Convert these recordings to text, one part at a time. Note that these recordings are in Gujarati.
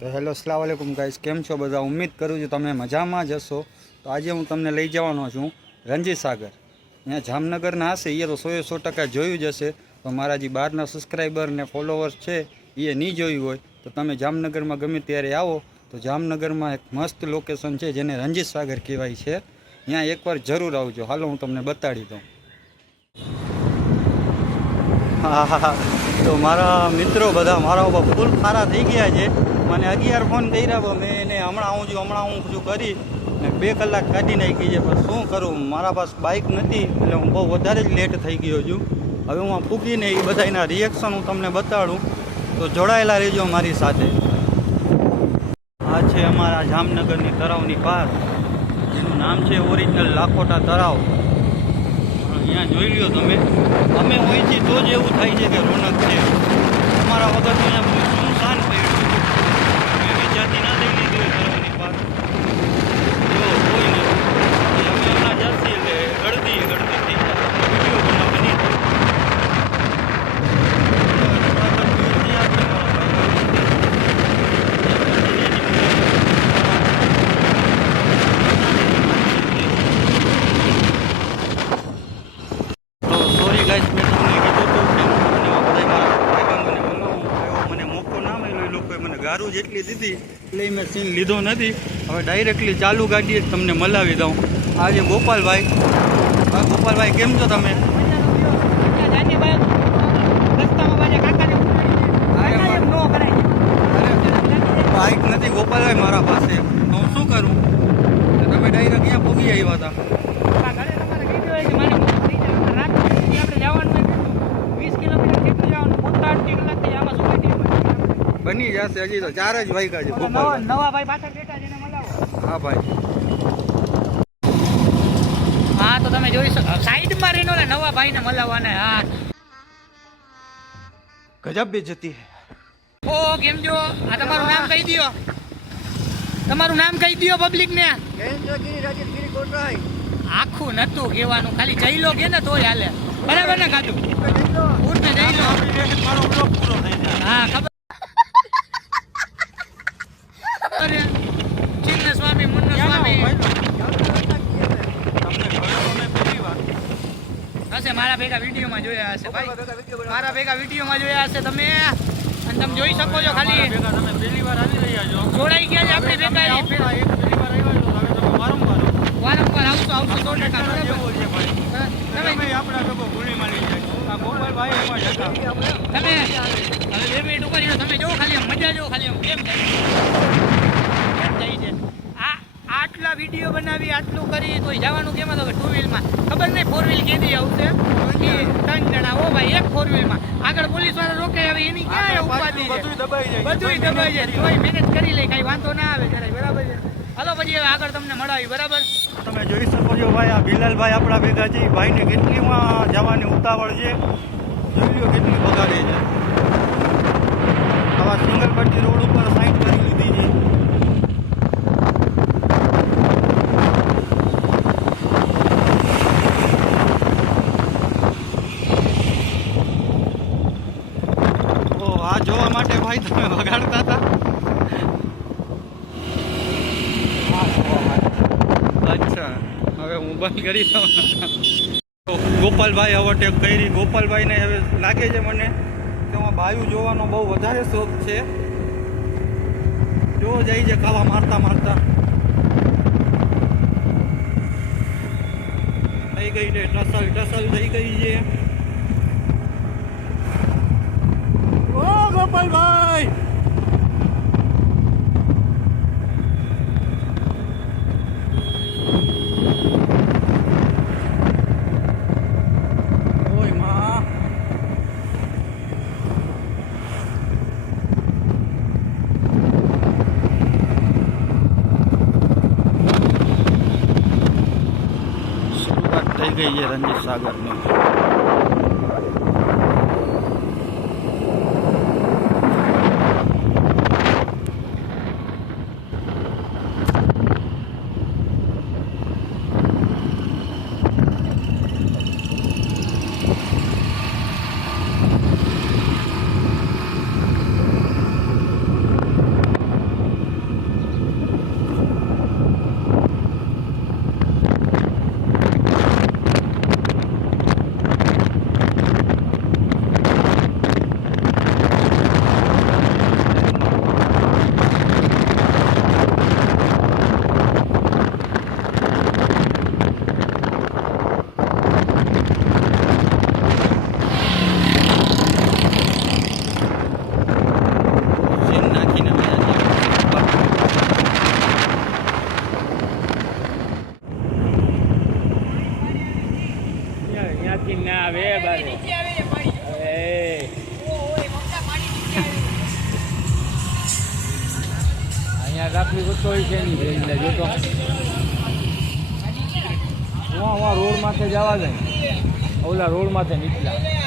તો હેલો અસ્સલામ વાલેકુમ ગાઈસ, કેમ છો બધા? ઉમ્મીદ કરું છું તમે મજામાં જ હશો. તો આજે હું તમને લઈ જવાનો છું રણજીત સાગર. અહીંયા જામનગરના હશે એ તો 100% જોયું જ હશે. તો મારા જે બહારના સબસ્ક્રાઈબર ને ફોલોવર્સ છે એ નહીં જોયું હોય તો તમે જામનગરમાં ગમે ત્યારે આવો તો જામનગરમાં એક મસ્ત લોકેશન છે જેને રણજીત સાગર કહેવાય છે. ત્યાં એકવાર જરૂર આવજો. હાલો હું તમને બતાડી દઉં. હા, તો મારા મિત્રો બધા મારા ઉપર ફૂલ ખારા થઈ ગયા છે. મને 11 ફોન કર્યા, મેં એને હમણાં આવું છું કરી ને 2 કલાક કાઢી નાખી છે. પણ શું કરું, મારા પાસે બાઇક નથી એટલે હું બહુ વધારે જ લેટ થઈ ગયો છું. હવે હું ફૂકીને એ બધાના રિએક્શન હું તમને બતાડું, તો જોડાયેલા રહેજો મારી સાથે. આ છે અમારા જામનગરની તળાવની પાર, જેનું નામ છે ઓરિજિનલ લાખોટા તળાવ. અહીંયા જોઈ લ્યો તમે, અમે હોઈથી તો જ એવું થાય છે કે રોનક છે. અમારા વગર તો અહીંયા બધું સુનસાન પડ્યું. મેં વિચારતી ના લઈ લીધી હોય તળાવની પાર, જો કોઈ નહીં. અમે હમણાં જતી એટલે ગળદી થઈ જાય વિડીયો બનાવવાની. ગારું જેટલી દીધી એટલે મેં સીન લીધો નથી. હવે ડાયરેક્ટલી ચાલુ ગાડીએ તમને મલાવી દઉં. આજે ગોપાલભાઈ, હા ગોપાલભાઈ કેમ છો તમે? બાઇક નથી ગોપાલભાઈ મારા પાસે, તો હું શું કરું? તમે ડાયરેક્ટ અહીંયા પહોંચી આવ્યા હતા. બની જશે, હજી તો 4 જ વાગ્યા છે. નવા ભાઈ પાછળ બેઠા છે, મલાવો. હા ભાઈ, હા તો તમે જોઈ શકો સાઈડમાં રહીને ઓલા નવા ભાઈને મલાવવાને. હા ગજબ બેજતી હે. ઓ કેમ જો, આ તમારું નામ કહી દયો, તમારું નામ કહી દયો પબ્લિક ને. આખું નતું કહેવાનું, ખાલી જઈ લો કે ને તોય હાલે. બરાબર ને કાજુ? ઉઠને જઈ લો. હા ખબર. ચિન્ન સ્વામી, મુન્ન સ્વામી હશે, મારા ભેગા વિડીયોમાં જોયા હશે ભાઈ, મારા ભેગા વિડીયોમાં જોયા હશે તમે. અને તમે જોઈ શકો છો, ખાલી તમે પહેલી વાર આવી રહ્યા છો, જોડાઈ ગયા છે આપણી ભેગા. વારંવાર આવશો 100%. તમે આપણા લોકો ભૂલી માની જાય. ગોપાલભાઈ એમાં જતા તમે હવે 2 મિનિટ ઉભા રહ્યો. તમે જો ખાલી મજા જો, ખાલી કેમ જાય છે. આટલા વિડીયો બનાવી, આટલું કરી તો જવાનું કેમ હતો કે 2 વ્હીલમાં? ખબર નહીં 4 વ્હીલ કેદી આવશે. 3 જણા હો ભાઈ, એક 4 વ્હીલમાં. આગળ પોલીસ વાળા રોકે, હવે એની ક્યાં ઉપાધિ છે? બધું દબાઈ જાય. તોય મહેનત કરી લે, કઈ વાંધો ના આવે જરાય. બરાબર છે? હાલો પછી હવે આગળ તમને મળાવી. બરાબર, તમે જોઈ શકો છો ભાઈ, આ બિલાલભાઈ આપણા ભેગા છે. ભાઈને કેટલીમાં જવાની ઉતાવળ છે, જોઈ લો કેટલી બગાડે છે. આવા સિંગલ પટ્ટી રોડ ઉપર સાઈડ કરી લીધી છે. ઓ આ જોવા માટે ભાઈ તમે વગાડતા હતા? અચ્છા, હવે હું બંધ કરી દઉં. ગોપાલભાઈ ઓવરટેક કરી. ગોપાલભાઈને હવે લાગે છે મને કે હું બાયું જોવાનો બહુ વધારે શોખ છે. જો જાય છે ખાવા મારતા મારતા. થઈ ગઈ છે ટસલ થઈ ગઈ છે. ઓ ગોપાલભાઈ, થઈ ગઈ છે રણજીત સાગરની. ટ્રાફિક ઓછો હોય છે નહીં એટલે જોતો રોડ માથે જવા દે ઓલા રોડ માથે નીકળ્યા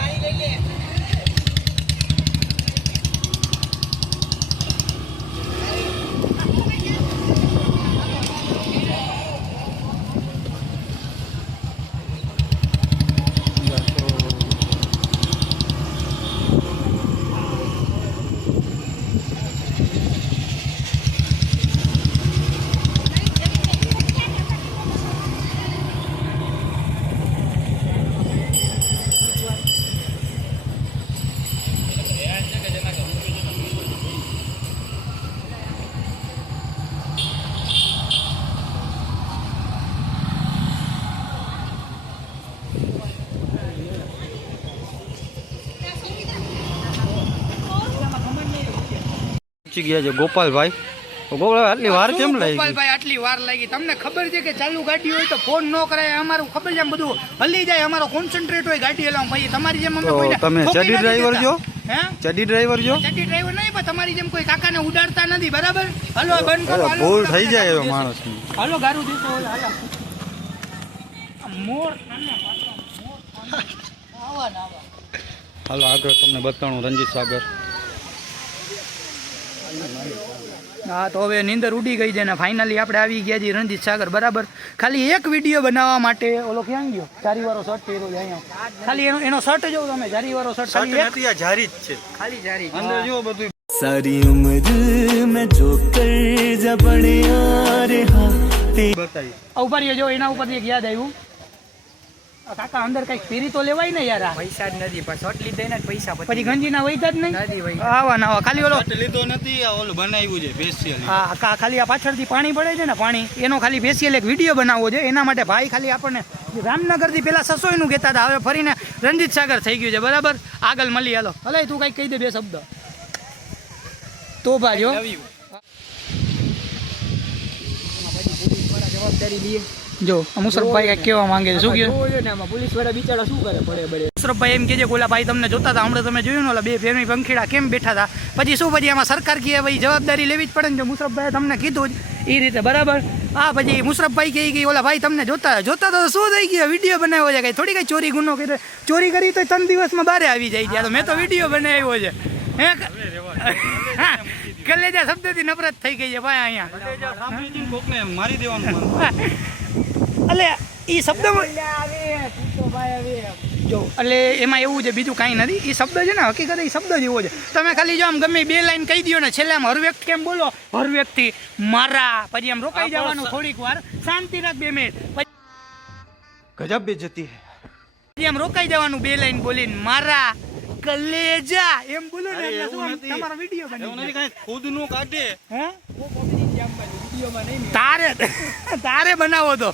પહોંચી ગયા છે ગોપાલભાઈ. ગોપાલભાઈ આટલી વાર કેમ લાગી? ગોપાલભાઈ આટલી વાર લાગી તમને ખબર છે કે ચાલુ ગાડી હોય તો ફોન ન કરાય અમારું ખબર છે આમ બધું હલી જાય અમારો કોન્સન્ટ્રેટ હોય ગાડી હલાવવા ભાઈ તમારી જેમ અમે તો કોઈને તમે ઠોકી ચડી નથી ડ્રાઈવર દેતા. છો? હે ચડી ડ્રાઈવર છો? ચડી ડ્રાઈવર નહીં પણ તમારી જેમ કોઈ કાકાને ઉડાડતા નથી બરાબર હલો બંધ કરો હાલો. ભૂલ થઈ જાય એવો માણસની. હાલો ગારું દેતો હોય હાલો મોર કાને પાછો મોર આવા ના આવા હાલો આગળ તમને બતાવું રણજીત સાગર. હા તો હવે નીંદર ઉડી ગઈ છે ને ફાઇનલી આપણે આવી ગયા છીએ રણજીત સાગર બરાબર. ખાલી એક વિડીયો બનાવવા માટે ઓલો ક્યાં ગયો જારીવાળો શર્ટ પહેર્યો છે અહીંયા ખાલી એનો શર્ટ જોવો તમે જારીવાળો શર્ટ ખાલી એક નથી આ જારી જ છે. ખાલી જારી અંદર જો બધું सारी उम्र में जो कर जबड़े आ रहा બતાવી. ઉપર જો એના ઉપરથી એક યાદ આવ્યું કાકા અંદર કઈક ફેરી તો લેવાય ને યાર આ પૈસા જ નથી પણ શોર્ટ લીધે ને પૈસા પછી ગંજીના વૈતા જ નહીં નથી વહી. આવા ના આવા ખાલી ઓલો શર્ટ લીધો નથી આ ઓલું બનાવ્યું છે ફેશિયલ. હા ખાલી આ પાછળથી પાણી પડે છે ને પાણી એનો ખાલી ફેશિયલ એક વિડીયો બનાવવો છે એના માટે ભાઈ ખાલી આપણને રામનગરથી પેલા સસોઈનું કહેતા હતા હવે ફરીને રણજીત સાગર થઈ ગયું છે બરાબર. આગળ મળી હાલો હલે તું કઈક કહી દે બે શબ્દ તો ભાજો જવાબદારી લઈએ જો મુશરફભાઈ કઈક કેવા માંગે છે શું કહે પોલીસ વાળા બિચારા શું કરે પડે પડે મુશરફભાઈ એમ કહે છે કે ઓલા ભાઈ તમને જોતા હતા હમણાં તમે જોયું ને ઓલા બે ફેરમી પંખીડા કેમ બેઠા હતા પછી શું પછી આમાં સરકાર કહે ભાઈ જવાબદારી લેવી જ પડે ને જો મુશરફભાઈ તમને કીધું જ એ રીતે બરાબર. હા પછી મુશરફભાઈ કહે કે ઓલા ભાઈ તમને જોતા તો શું થઈ ગયો વિડીયો બનાવ્યો છે કઈ થોડી કઈ ચોરી ગુનો કરે ચોરી કરી તો 3 દિવસમાં બહાર આવી જાય છે. મેં તો વિડીયો બનાવ્યો છે હે કલેજા શબ્દથી નફરત થઈ ગઈ છે ભાઈ અહીંયા કોકને મારી દેવાનું મન. એટલે એ શબ્દ જો એટલે એમાં એવું છે બીજું કાંઈ નથી એ શબ્દ છે ને હકીકત એ શબ્દ જ એવો છે તમે ખાલી જો આમ ગમે 2 લાઈન કહી દો ને છેલ્લે આમ હર વ્યક્તિ કેમ બોલો હર વ્યક્તિ મારા પછી આમ રોકાઈ જવાનું થોડીક વાર શાંતિ રાખ 2 મિનિટ ગજબ બેજતી હે. પછી આમ રોકાઈ જવાનું 2 લાઈન બોલીને મારા કલેજા એમ બોલો ને એટલે શું આમ તમારો વિડીયો એવું બની નથી કાંઈ ખુદનું કાઢે. હે તારે બનાવો તો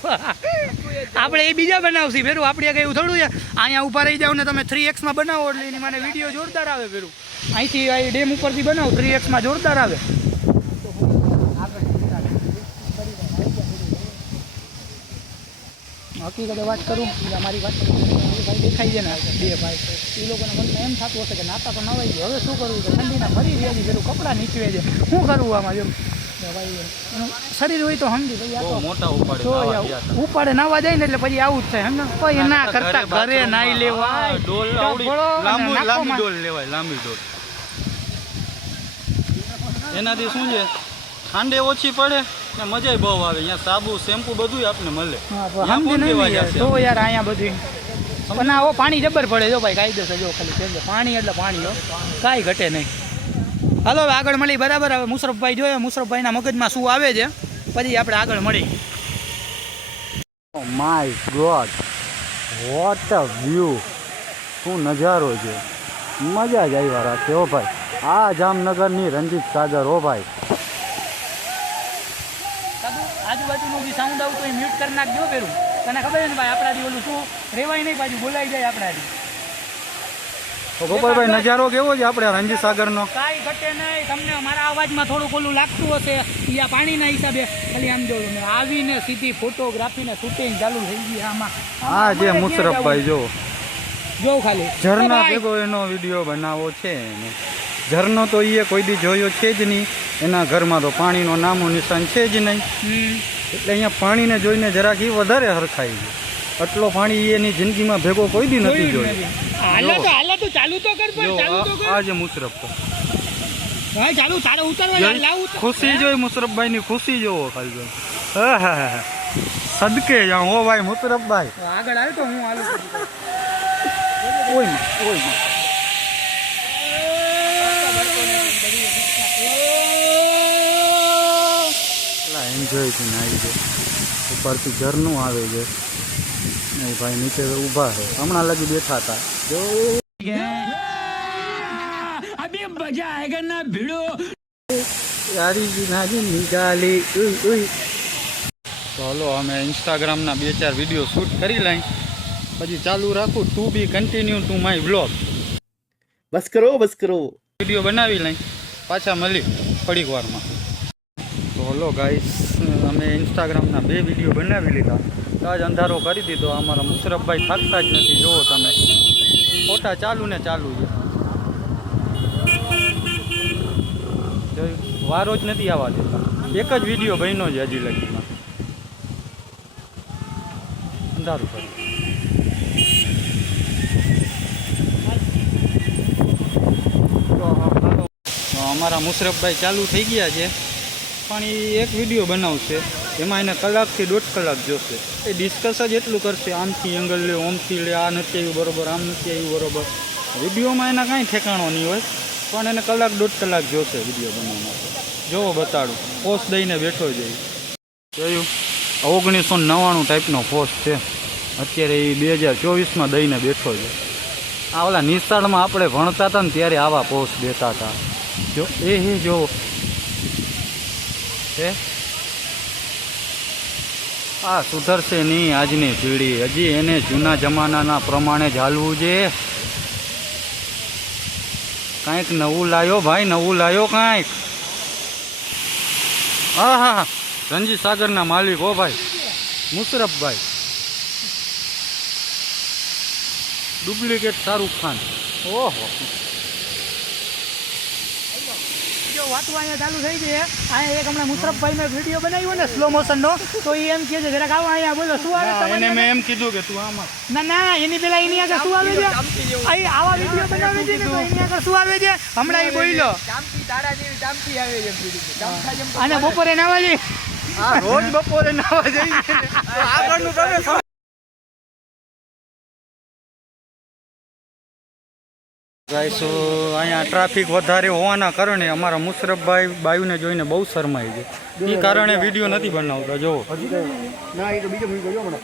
આપણે એ બીજા બનાવશી ફેરું આપણે કઈ એવું થોડું છે અહીંયા ઊભા રહી જાવ ને તમે 3x માં બનાવો એટલે એની મને વિડીયો જોરદાર આવે ફેરું અહીંથી આ ડેમ ઉપરથી બનાવો 3x માં જોરદાર આવે. હકીકતે વાત કરું અમારી વાત ભાઈ દેખાય છે ને 2 ભાઈ એ લોકોને મનમાં એમ થતું હશે કે નાતા તો નવાઈ ગયો હવે શું કરવું છે ઠંડીના ફરી રહ્યા પેલું કપડાં નીચવે છે શું કરવું આમાં જો ભાઈ એનું શરીર હોય તો સમજી ભાઈ આ બહુ તો મોટા ઉપાડે તો નાવા ગયા હતા. ઉપાડે નાવા જાય ને એટલે પછી આવું જ થાય સમજો કોઈ ના કરતા ઘરે નાઈ લેવાય ડોલ તો આવડી ફળો અને લાંબી નાકોમાં- ડોલ લેવાય લાંબી ડોલ. એનાથી શું છે ઠંડે ઓછી પડે ને મજા બહુ આવે. અહીંયા સાબુ શેમ્પુ બધું આપને મળે. હા, અહીંયા સમજી કોણ નહીં લેવા યાર. જશે? તો યાર અહીંયા બધું પણ આવો પાણી જબર પડે જો ભાઈ કાયદેસર જો ખાલી કહેજો પાણી એટલે પાણી હો કાંઈ ઘટે નહીં. હાલો હવે આગળ મળી બરાબર. હવે મુશરફભાઈ જોઈએ મુશરફભાઈના મગજમાં શું આવે છે પછી આપણે આગળ મળી. My God what a view. શું નજારો છે મજા જ આવ્યા રાખે હો ભાઈ. આ જામનગરની રણજીત સાગર હો ભાઈ. આજુબાજુનું બી સાઉન્ડ આવતું હોય મ્યુટ કરી નાખજો પેલું તને ખબર છે ને ભાઈ આપણાથી ઓલું શું રેવાય નહીં પાછું બોલાઈ જાય આપણાથી. તો ગોપાલભાઈ નજારો કેવો છે આપણે રણજીત સાગરનો? કાંઈ ઘટે નહીં. તમને મારા અવાજમાં થોડુંક ઓલું લાગતું હશે એ આ પાણીના હિસાબે ખાલી આમ જોયું ને આવીને સીધી ફોટોગ્રાફીને શૂટિંગ ચાલુ થઈ ગઈ આમાં. હા જે મુશરફભાઈ જો જો ખાલી ઝરના ભેગો એનો વિડીયો બનાવો છે એને. ઝરનો તો એ કોઈ દી જોયો છે જ નહીં એના ઘરમાં તો પાણીનો નામો નિશાન છે જ નહીં. એટલે અહીંયા પાણીને જોઈને જરાક એ વધારે હરખાઈ ગયું. આટલો પાણી એની જિંદગીમાં ભેગો કોઈ દી નથી જોયો. હાલો તો ચાલુ તો કર પણ ચાલુ તો કર. આ જે મુશરફ ભાઈ ચાલુ તારે ઉતારવા લાવ ખુશી જોઈ મુશરફભાઈ ની ખુશી જોવો ખાલી જો. હા સદકે જાઉં હો ભાઈ મુશરફભાઈ. આગળ આવે તો હું હાલું. ઓય ઓય એન્જોય થી નાઈ છે. ઉપરથી ઝરણું આવે છે. નહીં ભાઈ નીચે ઊભા છે. હમણાં લગી બેઠા હતા જો અભી મજા આયેગા ના ભીડો. યારી નાજી નિકાલી ઉઈ ઉઈ. તો હલો અમે ઇન્સ્ટાગ્રામના 2-4 વિડીયો શૂટ કરી લઈ પછી ચાલુ રાખું to be continue to my vlog. बस करो વિડીયો બનાવી લઈ પાછા મળી થોડીક વારમાં. તો હલો ગાઈસ અમે ઇન્સ્ટાગ્રામના 2 વિડીયો બનાવી લીધા. આજ અંધારો કરી દીધો. અમારા મુશરફભાઈ થાકતા જ નથી. જુઓ તમે ફોટા ચાલુ ને ચાલુ છે. જોયું વારો જ નથી આવવા દેતા. એક જ વિડીયો બન્યો છે હજી લગીમાં. અંધારું કરી તો અમારા મુશરફભાઈ ચાલુ થઈ ગયા છે. પણ એ એક વિડીયો બનાવશે એમાં એને કલાકથી 1.5 કલાક જોશે. એ ડિસ્કસ જ એટલું કરશે આમથી એંગલ લે ઓમથી લે આ નથી આવ્યું બરોબર આમ નથી આવ્યું બરોબર. વિડીયોમાં એના કાંઈ ઠેકાણો નહીં હોય પણ એને કલાક 1.5 કલાક જોશે વિડીયો બનાવવા. જોવો બતાડું પોસ્ટ દઈને બેઠો જઈ. જોયું 1999 ટાઈપનો પોસ્ટ છે. અત્યારે એ 2024માં દઈને બેઠો છે. આ ઓલા નિશાળમાં આપણે ભણતા હતા ને ત્યારે આવા પોસ્ટ દેતા હતા. જો એ જો આ સુધરશે નહીં આજની પેઢી. હજી એને જૂના જમાનાના પ્રમાણે જ હાલવું છે. કાંઈક નવું લાયો ભાઈ નવું લાયો કાંઈક. હા હા રણજીત સાગરના માલિક હો ભાઈ મુશરફભાઈ. ડુપ્લિકેટ શાહરુખ ખાન. ઓહો વાતું અહીંયા ચાલુ થઈ છે. અહીંયા એક હમણાં મુશરફભાઈ મેં વિડીયો બનાવ્યો ને સ્લો મોશનનો તો એ એમ કહે છે જરાક આવો અહીંયા બોલો શું આવે એને મેં એમ કીધું કે તું આમાં ના એની પેલા એની આગળ શું આવે છે અહીં આવા વિડીયો બનાવે છે ને તો એની આગળ શું આવે છે હમણાં એ બોલ્યો અને બપોરે નાવા જઈએ. રોજ બપોરે નાવા જઈએ આગળનું તમે ગાઈસ અહીંયા ટ્રાફિક વધારે હોવાના કારણે અમારા મુશરફભાઈ બાયુને જોઈને બહુ શરમાઈ છે. એ કારણે વિડીયો નથી બનાવતા. જોવો ના એ તો બીજો મૂકી ગયો મને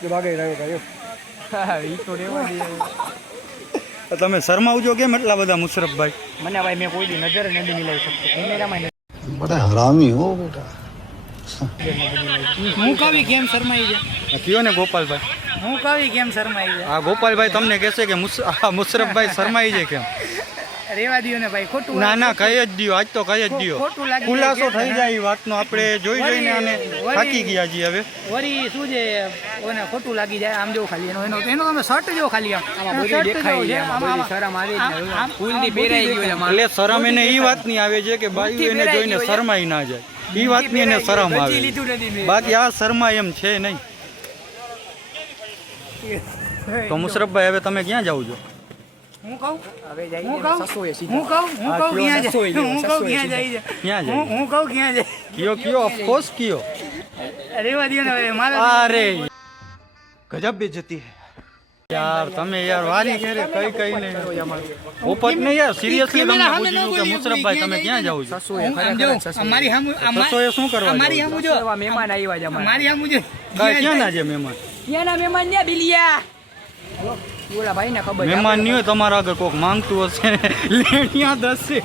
કે ભાગે રહ્યો કાયો. હા ઈ તો રેવા દે. તમે શરમાવજો કેમ એટલા બધા મુશરફભાઈ? મને ભાઈ મેં કોઈ દી નજર નથી મિલાવી શકતો. કેમેરામાં બડા હરામી હો બેટા. હું કવિ કેમ શરમાઈ છે કયો ને ગોપાલભાઈ. હું કવિ કેમ શરમાઈ છે આ ગોપાલભાઈ તમને કહેશે કે મુશરફભાઈ શરમાઈ છે કેમ? રેવા દો ને ભાઈ ખોટું. ના ના કહી જ દ્યો. આજ તો કહી જ દ્યો. ખુલાસો થઈ જાય એ વાતનો. આપણે જોઈને અને થાકી ગયા છીએ હવે. વરી શું છે ઓને ખોટું લાગી જાય આમ જો ખાલી એનો તમે શર્ટ જો ખાલી આમ બધું દેખાય છે. આમાં શરમ આવે છે ફૂલની પહેરાઈ ગયો છે. એટલે શરમ એને એ વાતની આવે છે કે બાયુ એને જોઈને શરમાઈ ના જાય. એ વાતની એને શરમ આવે. બાકી આ શરમા એમ છે નહીં. તો મુશરફભાઈ હવે તમે ક્યાં જાવ છો? હું કહું ક્યાં જાય કયો ઓફકોર્સ કયો. રેવા દો ને અરે ગજબ બેજતી હે યાર. તમે યાર વારી ઘેરે કઈ ને ઓપત ને યાર સિરિયસલી તમને પૂછ્યું કે મુશરફભાઈ તમે ક્યાં જાવ છો? અમારી સામુ સસોએ શું કરવા? અમારી સામુ જો મહેમાન આવ્યા છે અમારી સામુ જો ક્યાં ના છે મહેમાન? ક્યાંના મહેમાન ને બિલિયા ઓલા ભાઈ ને ખબર મહેમાન નહીં હોય તમારા આગળ કોક માંગતું હશે લેણિયા દસે.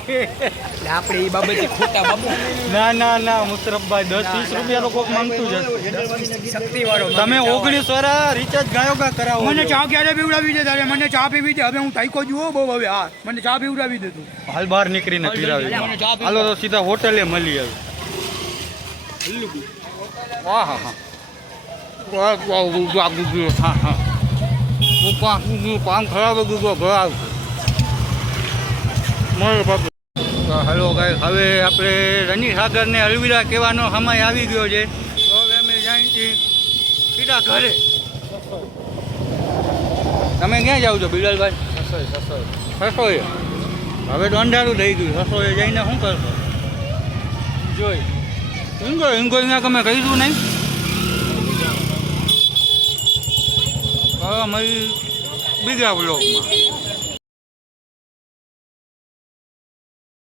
આપણે એ બાબતે ખોટા બાબુ. ના ના ના મુશરફભાઈ 10-20 રૂપિયા તો કોક માંગતું જ હશે. શક્તિ વાળો તમે 19 વાળા રિચાર્જ ગાયોગા કરાવો. મને ચા ક્યારે પીવડાવી દે તારે મને ચા પીવી દે. હવે હું તાઈકો જુઓ બહુ હવે હા મને ચા પીવડાવી દે તું. હાલ બહાર નીકળીને પીરાવી. હાલો તો સીધા હોટેલે મળી આવે. હા હા હા હા કામ ખરાબ ગયો ઘર આવશે. હલો ગાઈસ, હવે આપણે રણી સાગરને અલવિદા કહેવાનો સમય આવી ગયો છે. તો હવે અમે જાય છીએ સીધા ઘરે. તમે ક્યાં જાઓ છો બિલાલભાઈ? રસોઈ. હવે તો અંધારું થઈ ગયું. રસોઈ જઈને શું કરશો? જોઈ ઇન્ગો અહીંયા તમે કહીશું નહીં. હવે મળી બીજા બ્લોગમાં.